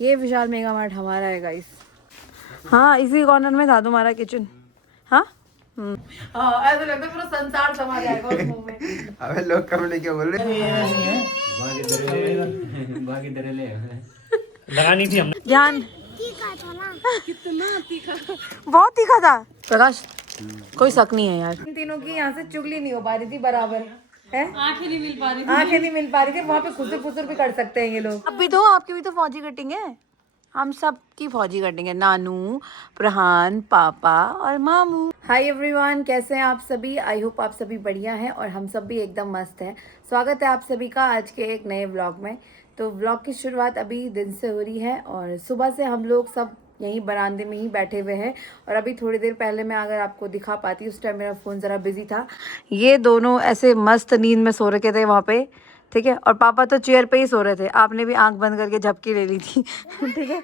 ये विशाल mega mart हमारा है गाइस। हाँ, इसी कॉर्नर में था तुम्हारा किचन। हाँ ऐसा लगता है पूरा संसार समा जाएगा उस मुंह में। अबे लोग कमेंट क्या बोल रहे हैं? लगानी थी हमने। ज्ञान तीखा था ना, कितना तीखा, बहुत तीखा था प्रकाश। कोई शक नहीं है यार, इन तीनों की यहाँ से चुगली नहीं हो पा रही थी बराबर है। आंखें नहीं मिल पा रही थी, आंखें नहीं मिल पा रही थी। वहाँ पे खुसर फुसर भी कर सकते हैं ये लोग। अब भी तो आपकी भी तो फौजी कटिंग है, हम सब की फौजी कटिंग है। नानू, प्रहान, पापा और मामू। हाय एवरीवन, कैसे हैं आप सभी? आई होप आप सभी बढ़िया हैं और हम सब भी एकदम मस्त हैं। स्वागत है आप सभी का आज के एक नए व्लॉग में। तो व्लॉग की शुरुआत अभी दिन से हो रही है और सुबह से हम लोग सब यहीं बरामदे में ही बैठे हुए हैं। और अभी थोड़ी देर पहले मैं अगर आपको दिखा पाती, उस टाइम मेरा फ़ोन ज़रा बिजी था। ये दोनों ऐसे मस्त नींद में सो रखे थे वहाँ पे, ठीक है। और पापा तो चेयर पे ही सो रहे थे, आपने भी आंख बंद करके झपकी ले ली थी ठीक है।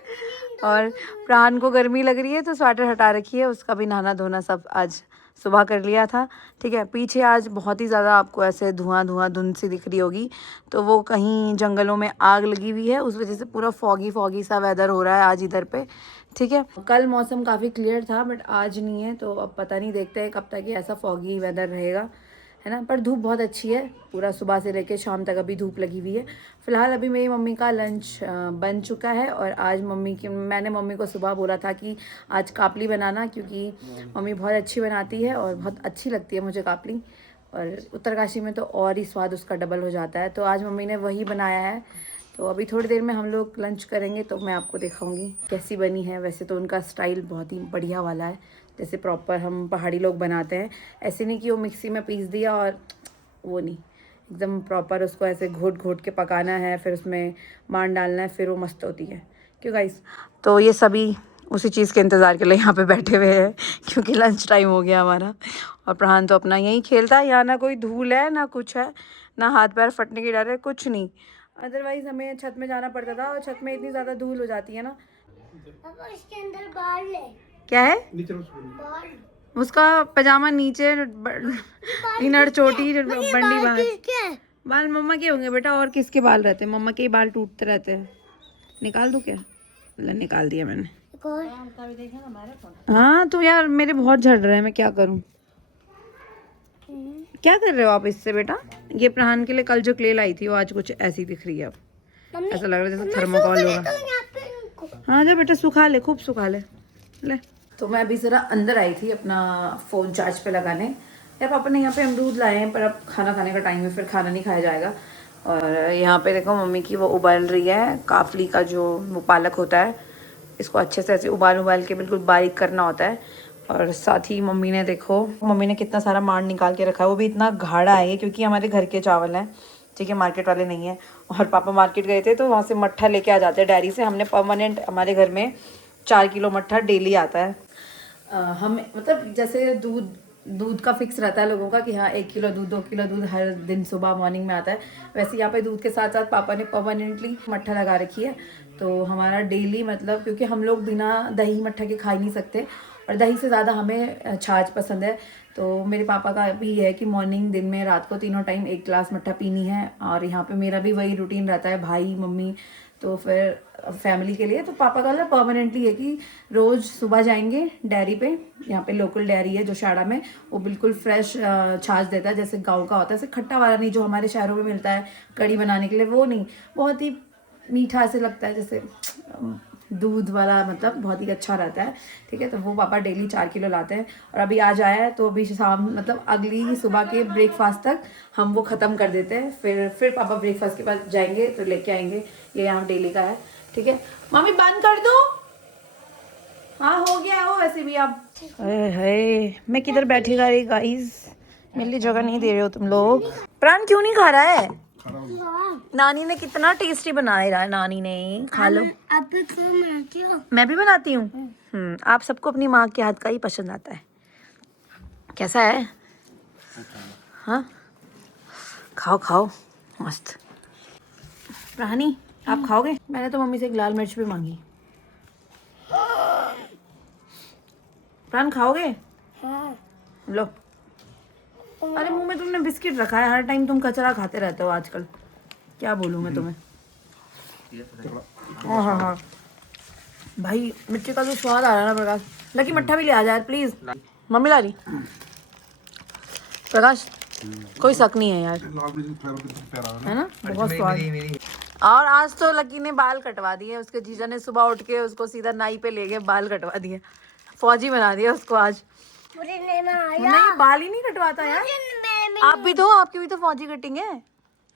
और प्राण को गर्मी लग रही है तो स्वेटर हटा रखी है, उसका भी नहाना धोना सब आज सुबह कर लिया था, ठीक है। पीछे आज बहुत ही ज़्यादा आपको ऐसे धुआं धुंध सी दिख रही होगी, तो वो कहीं जंगलों में आग लगी हुई है, उस वजह से पूरा फॉगी सा वेदर हो रहा है आज इधर पे, ठीक है। कल मौसम काफ़ी क्लियर था बट आज नहीं है, तो अब पता नहीं, देखते हैं कब तक ये ऐसा फॉगी वेदर रहेगा, है ना। पर धूप बहुत अच्छी है, पूरा सुबह से लेकर शाम तक अभी धूप लगी हुई है। फ़िलहाल अभी मेरी मम्मी का लंच बन चुका है और आज मैंने मम्मी को सुबह बोला था कि आज कापली बनाना, क्योंकि मम्मी बहुत अच्छी बनाती है और बहुत अच्छी लगती है मुझे कापली। और उत्तरकाशी में तो और ही स्वाद उसका डबल हो जाता है, तो आज मम्मी ने वही बनाया है। तो अभी थोड़ी देर में हम लोग लंच करेंगे तो मैं आपको दिखाऊंगी कैसी बनी है। वैसे तो उनका स्टाइल बहुत ही बढ़िया वाला है, जैसे प्रॉपर हम पहाड़ी लोग बनाते हैं। ऐसे नहीं कि वो मिक्सी में पीस दिया और वो नहीं, एकदम प्रॉपर उसको ऐसे घोट के पकाना है, फिर उसमें मान डालना है, फिर वो मस्त होती है। क्यों गाइस? तो ये सभी उसी चीज़ के इंतज़ार के लिए यहाँ पे बैठे हुए हैं क्योंकि लंच टाइम हो गया हमारा। और प्रहान तो अपना यहीं खेलता है, यहाँ ना कोई धूल है ना कुछ है, ना हाथ पैर फटने की डर है, कुछ नहीं। अदरवाइज़ हमें छत में जाना पड़ता था और छत में इतनी ज़्यादा धूल हो जाती है ना। इसके अंदर बाल है। क्या है? बाल। उसका पजामा नीचे, इनर चोटी, बंडी बाहर। बाल मम्मा के होंगे बेटा, और किसके बाल रहते हैं? मम्मा के ही बाल टूटते रहते हैं। निकाल दूं क्या? निकाल दिया मैंने। हाँ तो यार मेरे बहुत झड़ रहे हैं, मैं क्या करूं? क्या कर रहे हो आप इससे बेटा? ये प्रहान के लिए कल जो क्ले लाई थी वो आज कुछ ऐसी दिख रही है। अब ऐसा लग रहा है जैसे थर्मोकॉल होगा। हाँ जा बेटा, सुखा ले, खूब सुखा ले। ले तो मैं अभी ज़रा अंदर आई थी अपना फ़ोन चार्ज पे लगाने। यार पापा ने यहाँ पे अमरूद लाए हैं, पर अब खाना खाने का टाइम है, फिर खाना नहीं खाया जाएगा। और यहाँ पे देखो मम्मी की वो उबाल रही है काफली का, जो वो पालक होता है, इसको अच्छे से ऐसे उबाल के बिल्कुल बारीक करना होता है। और साथ ही मम्मी ने देखो, मम्मी ने कितना सारा मांड निकाल के रखा है, वो भी इतना गाढ़ा है क्योंकि हमारे घर के चावल हैं, ठीक है, मार्केट वाले नहीं है। और पापा मार्केट गए थे तो वहाँ से मट्ठा लेके आ जाते हैं डेयरी से। हमने परमानेंट, हमारे घर में 4 किलो मट्ठा डेली आता है। हम मतलब जैसे दूध का फिक्स रहता है लोगों का कि हाँ 1 किलो दूध 2 किलो दूध हर दिन सुबह मॉर्निंग में आता है, वैसे यहाँ पे दूध के साथ साथ पापा ने परमानेंटली मट्ठा लगा रखी है। तो हमारा डेली मतलब, क्योंकि हम लोग बिना दही मट्ठा के खा ही नहीं सकते और दही से ज़्यादा हमें छाछ पसंद है। तो मेरे पापा का भी है कि मॉर्निंग, दिन में, रात को, तीनों टाइम 1 गिलास मट्ठा पीनी है। और यहाँ पे मेरा भी वही रूटीन रहता है, भाई मम्मी, तो फिर फैमिली के लिए। तो पापा का परमानेंटली है कि रोज़ सुबह जाएंगे डेयरी पे, यहाँ पे लोकल डेयरी है जो शाड़ा में, वो बिल्कुल फ्रेश छाछ देता है, जैसे गांव का होता है, ऐसे खट्टा वाला नहीं जो हमारे शहरों में मिलता है कड़ी बनाने के लिए, वो नहीं, बहुत ही मीठा से लगता है, जैसे दूध वाला, मतलब बहुत ही अच्छा रहता है, ठीक है। तो वो पापा डेली 4 किलो लाते हैं और अभी आज आया है, तो अभी शाम मतलब अगली सुबह के ब्रेकफास्ट तक हम वो ख़त्म कर देते हैं। फिर पापा ब्रेकफास्ट के बाद जाएंगे तो लेके आएंगे। ये यहाँ डेली का है, ठीक है। मम्मी बंद कर दो। हाँ हो गया हो वैसे भी आप। हाय मैं किधर बैठी जा रही गाइस, मेरे लिए जगह नहीं दे रहे हो तुम लोग। प्राण क्यों नहीं खा रहा है? नानी ने कितना टेस्टी बनाया है, नानी ने, खा लो। मैं भी बनाती हूँ। आप सबको अपनी माँ के हाथ का ही पसंद आता है। कैसा है? हाँ खाओ खाओ, मस्त। रानी आप खाओगे? मैंने तो मम्मी से एक लाल मिर्च भी मांगी। प्राण खाओगे? हाँ। लो। अरे मुंह में तुमने बिस्किट रखा है, हर टाइम तुम कचरा खाते रहते हो आजकल, क्या बोलूँ मैं तुम्हें। हाँ हाँ हाँ भाई मिर्ची का जो स्वाद आ रहा है ना प्रकाश, लकी मट्ठा भी ले आ जाए प्लीज। मम्मी ला रही। प्रकाश कोई शक नहीं है यार, है ना, बहुत स्वाद। और आज तो लकी ने बाल कटवा दिए, उसके जीजा ने सुबह उठ के उसको सीधा नाई पे ले गए, बाल कटवा दिए, फौजी बना दिया उसको आज। मुझे नहीं आया। नहीं बाल ही नहीं कटवाता यार, आप भी तो, आपकी भी तो फौजी कटिंग है,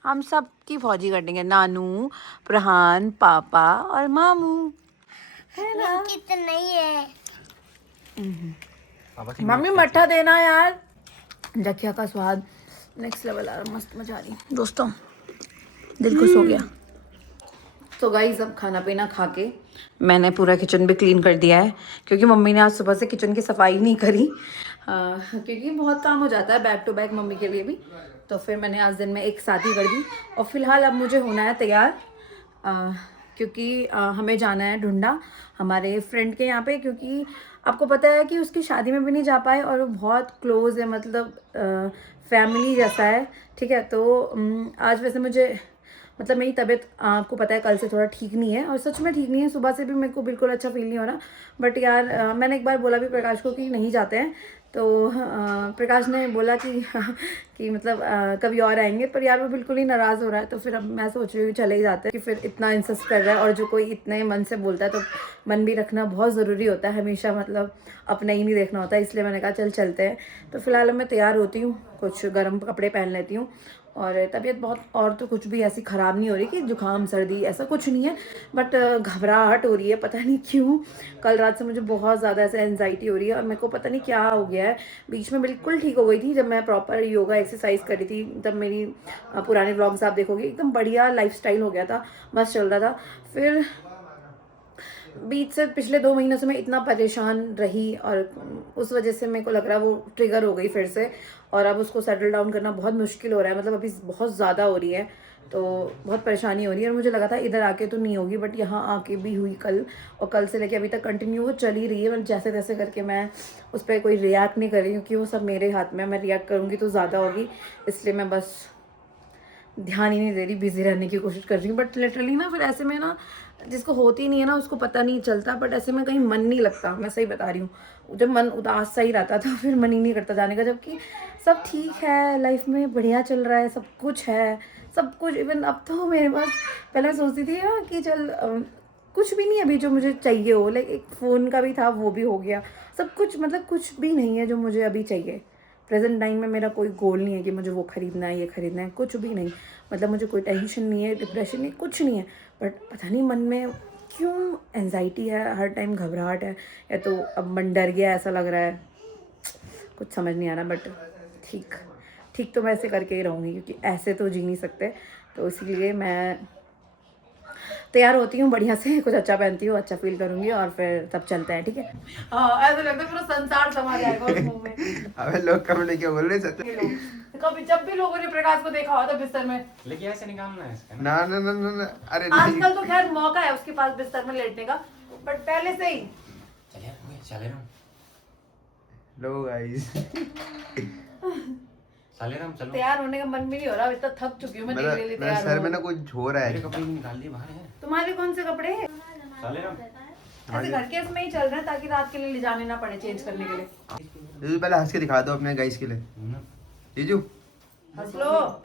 हम सब की फौजी कटिंग है, नानू, प्रहान, पापा और मामू, है ना। कितना नहीं है। मम्मी मट्ठा देना यार, जखिया का स्वाद नेक्स्ट लेवल आ रहा, मस्त मजा आ रही दोस्तों, दिल खुश हो गया। तो गाइस अब खाना पीना खा के मैंने पूरा किचन भी क्लीन कर दिया है, क्योंकि मम्मी ने आज सुबह से किचन की सफाई नहीं करी, क्योंकि बहुत काम हो जाता है बैक टू बैक मम्मी के लिए भी, तो फिर मैंने आज दिन में एक साथ ही कर दी। और फिलहाल अब मुझे होना है तैयार, क्योंकि हमें जाना है ढूंढा हमारे फ्रेंड के यहाँ पे, क्योंकि आपको पता है कि उसकी शादी में भी नहीं जा पाए और वो बहुत क्लोज है, मतलब फैमिली जैसा है, ठीक है। तो आज वैसे मुझे मतलब मेरी तबीयत आपको पता है कल से थोड़ा ठीक नहीं है, और सच में ठीक नहीं है, सुबह से भी मेरे को बिल्कुल अच्छा फील नहीं हो रहा। बट यार मैंने एक बार बोला भी प्रकाश को कि नहीं जाते हैं, तो प्रकाश ने बोला कि मतलब कभी और आएंगे, पर यार वो बिल्कुल ही नाराज़ हो रहा है। तो फिर अब मैं सोच रही हूँ चले ही जाते हैं, कि फिर इतना इंसिस्ट कर रहा है, और जो कोई इतने मन से बोलता है तो मन भी रखना बहुत ज़रूरी होता है, हमेशा मतलब अपना ही नहीं देखना होता है, इसलिए मैंने कहा चल चलते हैं। तो फिलहाल मैं तैयार होती हूँ, कुछ गर्म कपड़े पहन लेती हूँ, और तबीयत बहुत, और तो कुछ भी ऐसी ख़राब नहीं हो रही कि जुकाम सर्दी ऐसा कुछ नहीं है, बट घबराहट हो रही है, पता नहीं क्यों। कल रात से मुझे बहुत ज़्यादा ऐसे एंजाइटी हो रही है, और मेरे को पता नहीं क्या हो गया है। बीच में बिल्कुल ठीक हो गई थी जब मैं प्रॉपर योगा एक्सरसाइज कर रही थी, तब मेरी पुराने व्लॉग्स आप देखोगे, एकदम बढ़िया लाइफस्टाइल हो गया था, मस्त चल रहा था। फिर बीच से पिछले 2 महीनों से मैं इतना परेशान रही, और उस वजह से मेरे को लग रहा है वो ट्रिगर हो गई फिर से, और अब उसको सेटल डाउन करना बहुत मुश्किल हो रहा है, मतलब अभी बहुत ज़्यादा हो रही है, तो बहुत परेशानी हो रही है। और मुझे लगा था इधर आके तो नहीं होगी, बट यहाँ आके भी हुई कल, और कल से लेके अभी तक कंटिन्यू वो चल ही रही है। मतलब जैसे तैसे करके मैं उस पर कोई रिएक्ट नहीं कर रही, क्योंकि वो सब मेरे हाथ में, मैं रिएक्ट करूँगी तो ज़्यादा होगी, इसलिए मैं बस ध्यान ही नहीं दे रही, बिजी रहने की कोशिश कर रही हूँ। बट लिटरली ना फिर ऐसे में ना, जिसको होती नहीं है ना उसको पता नहीं चलता, बट ऐसे में कहीं मन नहीं लगता, मैं सही बता रही हूँ। जब मन उदास सा ही रहता तो फिर मन ही नहीं करता जाने का, जबकि सब ठीक है, लाइफ में बढ़िया चल रहा है, सब कुछ है, सब कुछ। इवन अब तो मेरे पास, पहले मैं सोचती थी ना कि चल कुछ भी नहीं है अभी जो मुझे चाहिए हो, लाइक एक फ़ोन का भी था वो भी हो गया, सब कुछ, मतलब कुछ भी नहीं है जो मुझे अभी चाहिए। प्रेजेंट टाइम में मेरा कोई गोल नहीं है कि मुझे वो खरीदना है, ये खरीदना है, कुछ भी नहीं। मतलब मुझे कोई टेंशन नहीं है, डिप्रेशन नहीं, कुछ नहीं है, बट पता नहीं मन में क्यों एंजाइटी है, हर टाइम घबराहट है, या तो अब मन डर गया ऐसा लग रहा है, कुछ समझ नहीं आ रहा। बट ठीक तो मैं ऐसे करके ही रहूँगी, क्योंकि ऐसे तो जी नहीं सकते, तो इसीलिए मैं तैयार होती हूँ बढ़िया से, कुछ अच्छा पहनती हूँ, अच्छा फील करूँगी, और फिर तब चलते हैं, ठीक है। ऐसा लगता है पूरा संसार समा जाएगा उस मुंह में। अबे लोग कब लेके बोल रहे सच? कभी जब भी लोगों ने प्रकाश को देखा हो तो बिस्तर में लेकिन ऐसे निकालना है इसका ना ना ना ना ना, अरे नहीं। आजकल तो खैर मौका है उसके पास बिस्तर में लेटने का, बट पहले से ही चले लो गाइस, चलो तैयार होने का मन भी नहीं हो रहा, इतना थक चुकी हूँ मैं, मेरा डेली मेरा तैयार सर हो। में ना कुछ हो रहा है। कपड़े निकाल दिए बाहर है। तुम्हारे कौन से कपड़े हैं? ऐसे घर के इसमें ही चल रहे हैं, ताकि रात के लिए ले जाने ना पड़े चेंज करने के लिए। जीजू पहले हंस के दिखा दो अपने गाइस के लिए। जीजू हंस लो,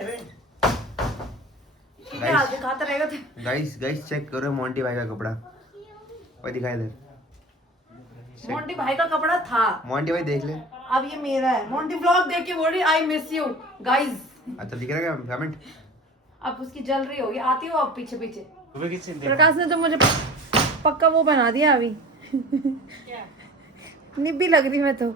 ठीक है, आज दिखाता रहेगा तो। गाइस चेक करो मोंटी भाई का कपड़ा, वो दिखाई दे। मोंटी भाई का कपड़ा था, मोंटी भाई देख ले। अब ये मेरा है। मोंटी व्लॉग देख के बोल रही आई मिस यू गाइस। अच्छा दिख रहा है कमेंट? अब उसकी जल रही होगी, आती हो अब पीछे पीछे। प्रकाश ने तो मुझे पक्का वो बना दिया अभी। निब्बी लग रही मैं तो।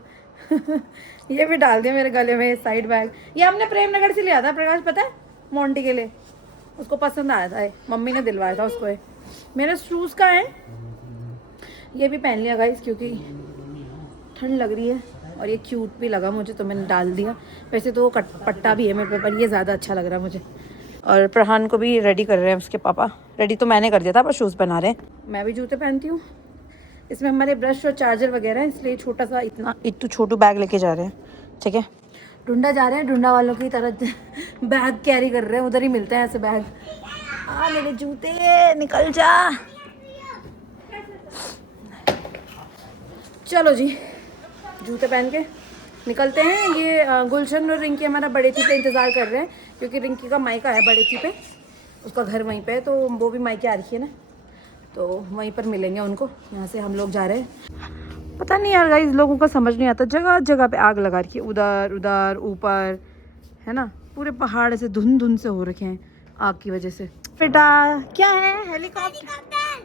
ये भी डाल दिया मेरे गले में साइड बैग। ये हमने प्रेम नगर से लिया था प्रकाश, पता है, मोंटी के लिए, उसको पसंद आया था, मम्मी ने दिलवाया था उसको। मेरे शूज़ का है, ये भी पहन लिया गाइस, क्योंकि ठंड लग रही है, और ये क्यूट भी लगा मुझे तो मैंने डाल दिया। वैसे तो पट्टा भी है मेरे पे, पर ये ज़्यादा अच्छा लग रहा है मुझे। और प्रहान को भी रेडी कर रहे हैं उसके पापा, रेडी तो मैंने कर दिया था, पर शूज़ पहना रहे हैं। मैं भी जूते पहनती हूँ, इसमें हमारे ब्रश और चार्जर वगैरह है, इसलिए छोटा सा इतना छोटू बैग लेके जा रहे हैं, ठीक है। ढूंढा जा रहे हैं, ढूंढा वालों की तरह बैग कैरी कर रहे हैं, उधर ही मिलते हैं ऐसे बैग। मेरे जूते निकल जा। चलो जी, जूते पहन के निकलते हैं। ये गुलशन और रिंकी हमारा बड़ेची पे इंतज़ार कर रहे हैं, क्योंकि रिंकी का मायका है बड़ेची पे, उसका घर वहीं पे है, तो वो भी मायके आ रही है ना, तो वहीं पर मिलेंगे उनको। यहाँ से हम लोग जा रहे हैं। पता नहीं यार गाइस, लोगों को समझ नहीं आता, जगह जगह पे आग लगा रखी है, उधर उधर ऊपर, है ना, पूरे पहाड़ ऐसे धुंध धुंध से हो रखे हैं आग की वजह से। बेटा क्या है? हेलीकॉप्टर।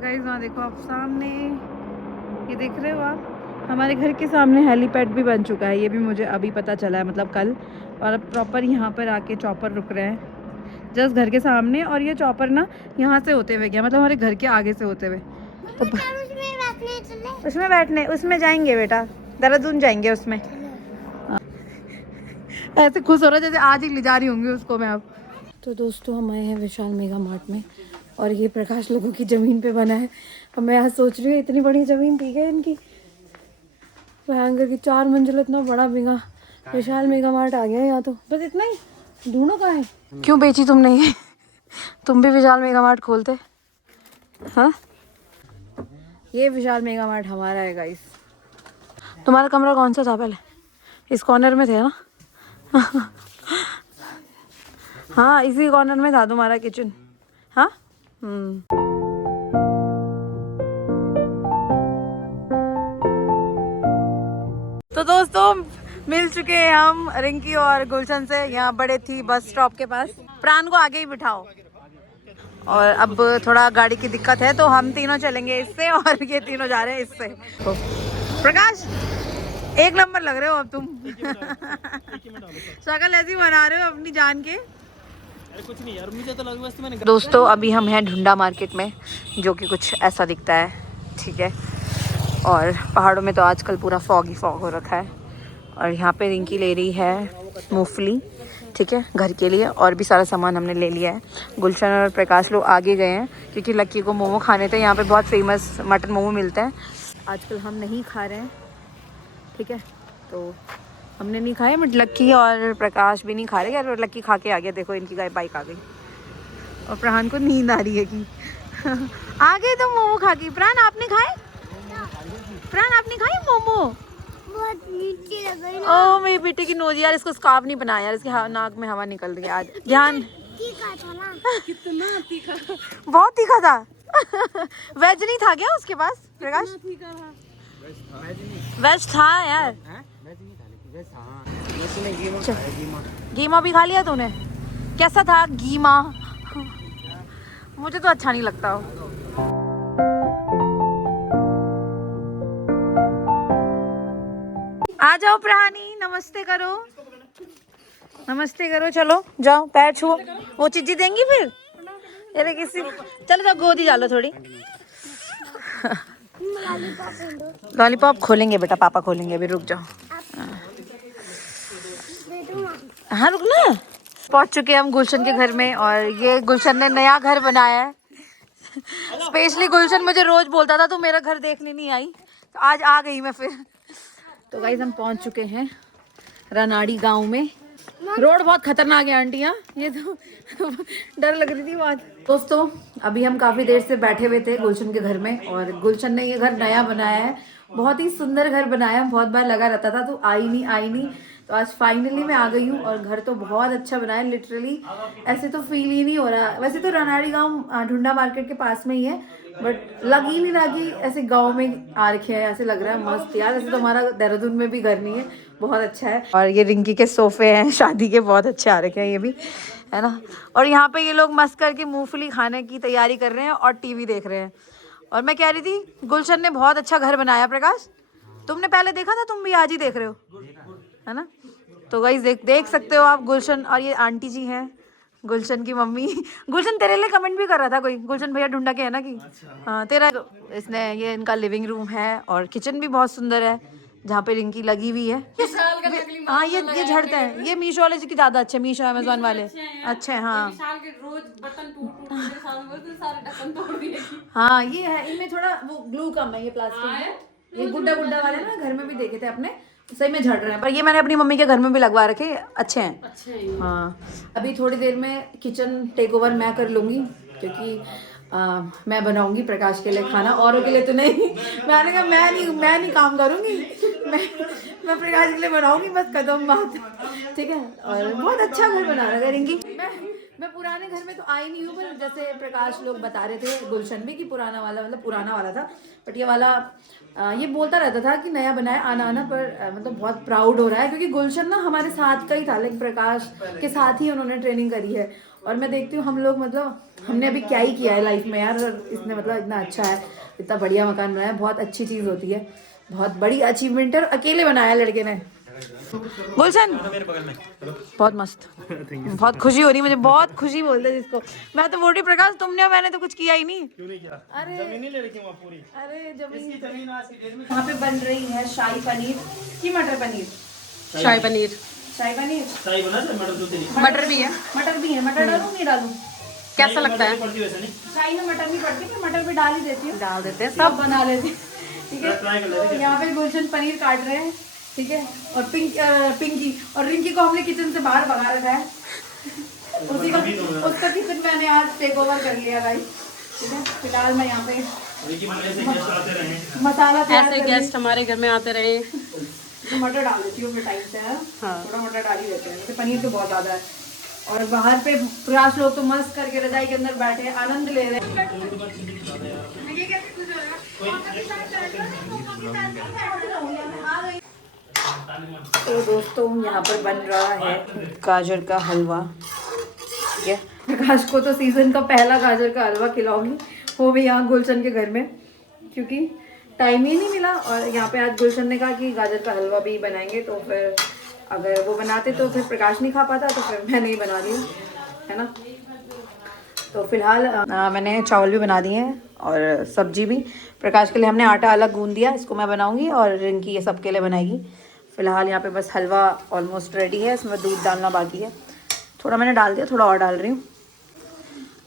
गाइस वहाँ देखो आप सामने, ये देख रहे हो आप, हमारे घर के सामने हेलीपैड भी बन चुका है। ये भी मुझे अभी पता चला है, मतलब कल। और अब प्रॉपर यहाँ पर आके चॉपर रुक रहे हैं जस्ट घर के सामने। और ये चॉपर ना यहाँ से होते हुए गया, मतलब हमारे घर के आगे से होते हुए। तो उसमें बैठने, उसमें जाएंगे बेटा, देहरादून जाएंगे उसमें। ऐसे खुश हो रहा जैसे आज ही ले जा रही होंगी उसको मैं अब। तो दोस्तों हम आए हैं विशाल मेगा मार्ट में, और ये प्रकाश लोगों की ज़मीन पे बना है। अब मैं आज सोच रही हूँ इतनी बड़ी ज़मीन ठीक है इनकी, भयंकर की 4 मंजिल, इतना बड़ा मेगा विशाल मेगा मार्ट आ गया है यहाँ। तो बस इतना ही, ढूंढो कहाँ है। क्यों बेची तुमने ये? तुम भी विशाल मेगा मार्ट खोलते। हाँ, ये विशाल मेगा मार्ट हमारा है गाइस। तुम्हारा कमरा कौन सा था पहले? इस कॉर्नर में थे ना? हाँ, इसी कॉर्नर में था तुम्हारा किचन। हाँ। तो दोस्तों मिल चुके हैं हम रिंकी और गुलशन से, यहाँ बड़े थी बस स्टॉप के पास। प्राण को आगे ही बिठाओ। और अब थोड़ा गाड़ी की दिक्कत है, तो हम तीनों चलेंगे इससे, और ये तीनों जा रहे हैं इससे। तो प्रकाश, 1 नंबर लग रहे हो अब तुम। शक्ल ऐसी बना रहे हो अपनी जान के। कुछ नहीं यार, मुझे तो लगा मैंने। दोस्तों अभी हम हैं ढूंढा मार्केट में, जो कि कुछ ऐसा दिखता है, ठीक है। और पहाड़ों में तो आजकल पूरा फॉग ही फॉग हो रखा है। और यहाँ पे रिंकी ले रही है मूंगफली, ठीक है, घर के लिए। और भी सारा सामान हमने ले लिया है। गुलशन और प्रकाश लोग आगे गए हैं, क्योंकि लक्की को मोमो खाने थे। यहाँ पे बहुत फेमस मटन मोमो मिलते हैं। आजकल हम नहीं खा रहे हैं, ठीक है, तो हमने नहीं खाए, बट लक्की और प्रकाश भी नहीं खा रहे। यार लक्की खा के आ गया, देखो इनकी गाय बाइक आ गई। और प्राण को नींद आ रही है कि आ गए तुम मोमो खा के। प्राण आपने खाए? प्राण आपने खाए मोमो? बहुत नीचे लग गई ना। ओ मेरी बेटे की नोज, यार इसको स्कार्फ नहीं बनाया यार, इसके नाक में हवा निकल गई आज। ध्यान। तीखा था ना। कितना तीखा, बहुत तीखा था। वेज नहीं था क्या उसके पास प्रकाश? तीखा था। वेज था यार। गीमा भी खा लिया तूने? कैसा था गीमा? मुझे तो अच्छा नहीं लगता। आ जाओ प्रहानी, नमस्ते करो, नमस्ते करो। चलो जाओ, पैर छुओ। वो चीज़ी देंगी फिर? अरे किसी, चलो जाओ गोदी डालो थोड़ी। लॉलीपॉप खोलेंगे बेटा, पापा खोलेंगे, अभी रुक जाओ। हाँ रुक ना। पहुंच चुके हैं हम गुलशन के घर में, और ये गुलशन ने नया घर बनाया है स्पेशली। गुलशन मुझे रोज बोलता था तू मेरा घर देखने नहीं आई, तो आज आ गई मैं फिर। तो गाइस हम पहुंच चुके हैं रनाड़ी गांव में। रोड बहुत खतरनाक है आंटी, हाँ, ये तो डर लग रही थी बहुत। दोस्तों अभी हम काफ़ी देर से बैठे हुए थे गुलशन के घर में, और गुलशन ने ये घर नया बनाया है, बहुत ही सुंदर घर बनाया। बहुत बार लगा रहता था तो आई नहीं, तो आज फाइनली मैं आ गई हूँ। और घर तो बहुत अच्छा बनाया, लिटरली ऐसे तो फील ही नहीं हो रहा। वैसे तो रनाड़ी गांव ढूंढा मार्केट के पास में ही है, बट लग ही नहीं रहा कि ऐसे गांव में आ रखे हैं, ऐसे लग रहा है मस्त यार। ऐसे तो हमारा देहरादून में भी घर नहीं है, बहुत अच्छा है। और ये रिंकी के सोफे हैं शादी के, बहुत अच्छे आ रखे हैं ये भी, है ना। और यहाँ पे ये लोग मस्त करके मूंगफली खाने की तैयारी कर रहे हैं और टीवी देख रहे हैं। और मैं कह रही थी गुलशन ने बहुत अच्छा घर बनाया। प्रकाश तुमने पहले देखा था, तुम भी आज ही देख रहे हो, है ना। तो गाइस देख सकते हो आप गुलशन, और ये आंटी जी हैं गुलशन की मम्मी। गुलशन तेरे लिए कमेंट भी कर रहा था कोई, गुलशन भैया ढूंढा के, है ना कि हाँ तेरा। इसने, ये इनका लिविंग रूम है, और किचन भी बहुत सुंदर है, जहाँ पे रिंकी लगी हुई है। हाँ ये झड़ते हैं, ये मीशो वाले जी की ज्यादा अच्छे, मीशो अमेजोन वाले अच्छे हैं। हाँ ये है, इनमें थोड़ा वो ग्लू कम है, ये प्लास्टिक। ये गुड्डा वाले ना घर में भी देखे थे अपने, सही में झड़ रहे हैं। पर ये मैंने अपनी मम्मी के घर में भी लगवा रखे, अच्छे हैं। हाँ अभी थोड़ी देर में किचन टेक ओवर मैं कर लूँगी, क्योंकि मैं बनाऊंगी प्रकाश के लिए खाना, औरों के लिए तो नहीं। मैंने कहा मैं नहीं काम करूंगी, मैं प्रकाश के लिए बनाऊंगी बस, कदम बात, ठीक है। और बहुत अच्छा घर बना रहा है रिंकी। मैं पुराने घर में तो आई नहीं हूँ, पर जैसे प्रकाश लोग बता रहे थे गुलशन भी कि पुराना वाला मतलब पुराना वाला था, बट ये वाला ये बोलता रहता था कि नया बनाया आना पर मतलब बहुत प्राउड हो रहा है, क्योंकि गुलशन ना हमारे साथ का ही था, लेकिन प्रकाश के साथ ही उन्होंने ट्रेनिंग करी है। और मैं देखती हूँ हम लोग मतलब हमने अभी क्या ही किया है लाइफ में यार, इसने मतलब इतना अच्छा है, इतना बढ़िया मकान बनाया, बहुत अच्छी चीज़ होती है, बहुत बड़ी अचीवमेंट है, अकेले बनाया लड़के ने। गुलशन बहुत मस्त, बहुत खुशी हो रही मुझे, बहुत खुशी बोलते जिसको। मैं तो बोल रही प्रकाश तुमने, मैंने तो कुछ किया ही नहीं। क्यों नहीं किया? अरे जमीन नहीं ले रखी वहाँ पूरी। अरे जमीन जमीन आज की डेट में वहाँ पे बन रही है शाही पनीर की मटर पनीर, शाही पनीर, शाही पनीर, शाही बना था मटर तो तेरी। मटर भी है। मटर भी है, मटर डालूं नहीं डालूं? कैसा लगता है? पड़ती वैसे नहीं। शाही में मटर नहीं पड़ती, मैं मटर भी डाल ही देती हूँ, डाल देते हैं सब बना लेते हैं, ठीक है। ट्राई कर लेते तो यहाँ पे गुलशन पनीर काट रहे हैं, ठीक है। और पिंकी और रिंकी को हमने किचन से बाहर भगा रखा है, उसी का उसका किचन मैंने आज टेक ओवर कर लिया भाई, ठीक है। फिलहाल मैं यहाँ पे मसाला तैयार ऐसे कर गेस्ट हमारे घर में आते रहे। तो मटर डाल देती हूँ मैं टाइम से, हाँ थोड़ा मटर डाल ही देते हैं, वैसे पनीर तो बहुत ज़्यादा है। और बाहर पे प्रयास लोग तो मस्त करके रजाई के अंदर बैठे आनंद ले रहे हैं। तो दोस्तों यहाँ पर बन रहा है गाजर का हलवा, ठीक है। प्रकाश को तो सीजन का पहला गाजर का हलवा खिलाऊंगी, वो भी यहाँ गुलशन के घर में, क्योंकि टाइम ही नहीं मिला। और यहाँ पे आज गुलशन ने कहा कि गाजर का हलवा भी बनाएंगे, तो फिर अगर वो बनाते तो फिर प्रकाश नहीं खा पाता, तो फिर मैंने ही बना दिया, है ना। तो फिलहाल मैंने चावल भी बना दिए हैं और सब्जी भी। प्रकाश के लिए हमने आटा अलग गूंद दिया, इसको मैं बनाऊंगी और रिंकी ये सब के लिए बनाएगी। फिलहाल यहाँ पे बस हलवा ऑलमोस्ट रेडी है, इसमें दूध डालना बाकी है, थोड़ा मैंने डाल दिया, थोड़ा और डाल रही हूँ।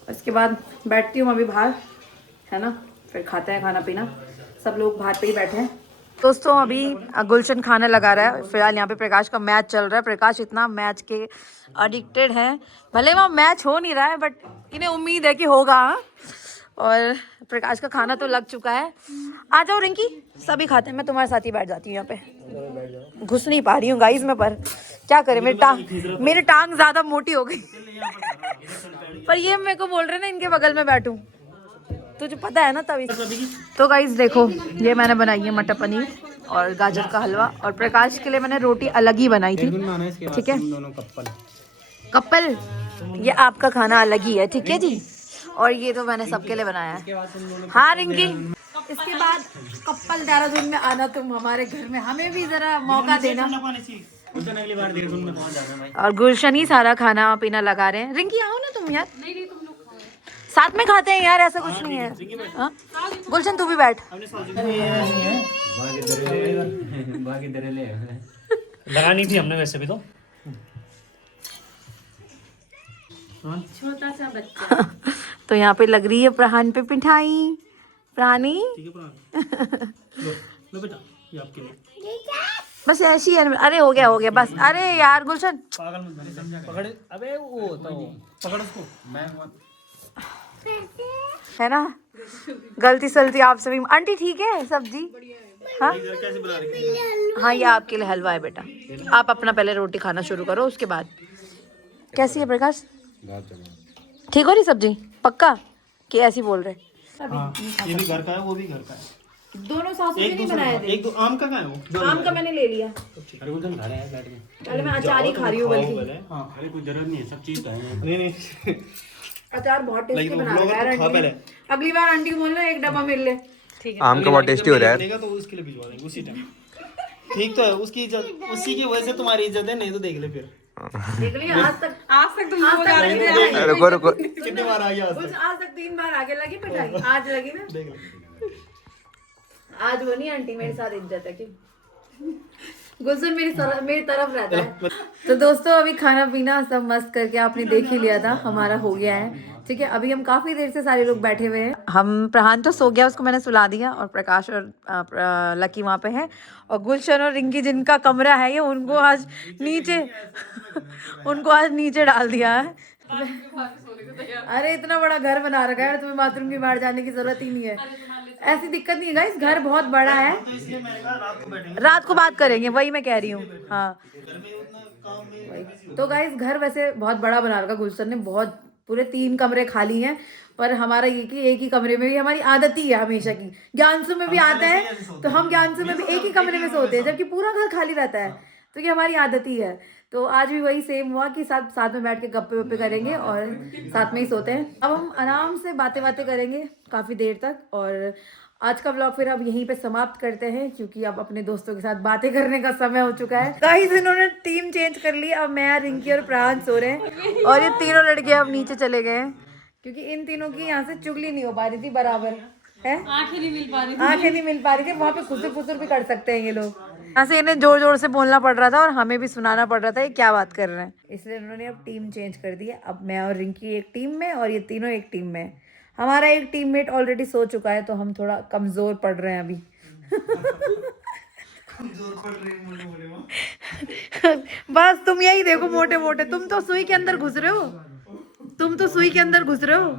इसके बाद बैठती हूँ अभी बाहर, है ना, फिर खाते हैं खाना पीना, सब लोग बाहर पे ही बैठे हैं। दोस्तों अभी गुलशन खाना लगा रहा है, फिलहाल यहाँ पे प्रकाश का मैच चल रहा है। प्रकाश इतना मैच के एडिक्टेड है, भले वहाँ मैच हो नहीं रहा है बट इन्हें उम्मीद है कि होगा। और प्रकाश का खाना तो लग चुका है। आ जाओ रिंकी, सभी खाते हैं, मैं तुम्हारे साथ ही बैठ जाती हूँ यहाँ पे। घुस नहीं पा रही हूँ गाइस मैं, पर क्या करें, मेरी टांग ज़्यादा मोटी हो गई। पर ये मेरे को बोल रहे ना इनके बगल में बैठूं, तुझे पता है ना तभी। तो गाइस देखो, ये मैंने बनाई है मटर पनीर और गाजर का हलवा, और प्रकाश के लिए मैंने रोटी अलग ही बनाई थी, ठीक है। कपल, ये आपका खाना अलग ही है, ठीक है जी। और ये तो मैंने सबके लिए बनाया है। हाँ रिंकी, इसके बाद कपल देहरादून में आना तुम हमारे घर में, हमें भी जरा मौका देना। अगली बार देहरादून में पहुंच जाना मैं। और गुलशन ही सारा खाना पीना लगा रहे हैं। रिंकी आओ ना तुम यार, साथ में खाते हैं यार, ऐसा कुछ नहीं है। हाँ? गुलशन तू भी बैठ। लगानी थी हमने वैसे भी तो। छोटा सा बच्चा। तो यहाँ पे लग रही है प्रहान पे पिठाई। प्राणी लो बेटा, ये आपके लिए। बस ऐसी है। अरे हो गया बस। अरे यार गुलशन पागल मत बने, पकड़। अबे वो तो पकड़ उसको। मैं है ना, गलती सलती आपसे भी। आंटी ठीक है सब्जी? हाँ कैसे बना रही है? हाँ, ये आपके लिए हलवा है बेटा, आप अपना पहले रोटी खाना शुरू करो, उसके बाद। कैसी है प्रकाश, ठीक हो रही सब्जी? पक्का कि ऐसी बोल रहे? हाँ, ये भी घर का है, वो भी घर का है। दोनों सासू जी ने बनाए थे। एक दो आम का कहाँ है वो? आम का मैंने ले लिया, अरे वो तो खा रहे हैं बैठ के। पहले मैं अचार ही खा रही हूँ बल्कि। हाँ, अरे कोई जरूरत नहीं है, सब चीज तो है। नहीं नहीं अचार बहुत टेस्टी बना रहा है यार खा आंटी पहले। ने। अगली बार आंटी को बोलना एक डब्बा मिल ले। आम का बहुत टेस्टी हो रहा है। बनेगा तो उसके लिए भिजवा देंगे उसी टाइम। ठीक तो है, उसकी इज्जत, उसी की वजह से तुम्हारी इज्जत है, नहीं तो देख ले फिर। देख लिया, आज तक तुम लोग आ रहे थे। रुको कितनी बार आ गया आज तक? आज तक 3 बार आगे लगी पिटाई, आज लगी ना। देख ले। आज वो नहीं आंटी मेरे साथ इज्जत है क्यों? गुलशन मेरी तरफ रहता है। तो दोस्तों अभी खाना पीना सब मस्त करके आपने देख ही लिया था, हमारा हो गया है, ठीक है। अभी हम काफी देर से सारे लोग बैठे हुए हैं। हम प्रहान तो सो गया, उसको मैंने सुला दिया, और प्रकाश और लकी वहाँ पे है, और गुलशन और रिंकी जिनका कमरा है ये, उनको आज नीचे डाल दिया है, अरे इतना बड़ा घर बना रखा है, तुम्हें बाथरूम के बाहर जाने की जरूरत ही नहीं है। ऐसी दिक्कत नहीं है गाइस, घर बहुत बड़ा है। तो इसलिए मैंने कहा रात को बैठेंगे। रात को बात करेंगे, वही मैं कह रही हूँ। हाँ घर में उतना काम में तो गाइस घर वैसे बहुत बड़ा बना रखा गुलशन ने, बहुत पूरे 3 कमरे खाली हैं। पर हमारा ये कि एक ही कमरे में भी हमारी आदत ही है हमेशा की। ज्ञानसु में भी आता है तो हम ज्ञानसु में भी एक ही कमरे में सोते हैं, जबकि पूरा घर खाली रहता है। तो ये हमारी आदत ही है। तो आज भी वही सेम हुआ कि साथ में बैठ के गप्पे वप्पे करेंगे और साथ में ही सोते हैं। अब हम आराम से बातें करेंगे काफ़ी देर तक, और आज का व्लॉग फिर अब यहीं पे समाप्त करते हैं, क्योंकि अब अपने दोस्तों के साथ बातें करने का समय हो चुका है। गाइस इन्होंने टीम चेंज कर ली, अब मैं, रिंकी और प्राण सो रहे हैं, और ये तीनों लड़के अब नीचे चले गए हैं, क्योंकि इन तीनों की यहाँ से चुगली नहीं हो पा रही थी बराबर है। आंखें नहीं मिल पा रही थी। वहाँ पे खुसुर फुसुर भी कर सकते हैं ये लोग। यहाँ से इन्हें जोर जोर से बोलना पड़ रहा था और हमें भी सुनाना पड़ रहा था ये क्या बात कर रहे हैं, इसलिए उन्होंने अब टीम चेंज कर दी है। अब मैं और रिंकी एक टीम में और ये तीनों एक टीम में। हमारा एक टीममेट ऑलरेडी सो चुका है, तो हम थोड़ा कमजोर पड़ रहे हैं अभी। कमजोर पड़ रही है मोटे मोटे। बस तुम यही देखो मोटे मोटे, तुम तो सुई के अंदर घुस रहे हो।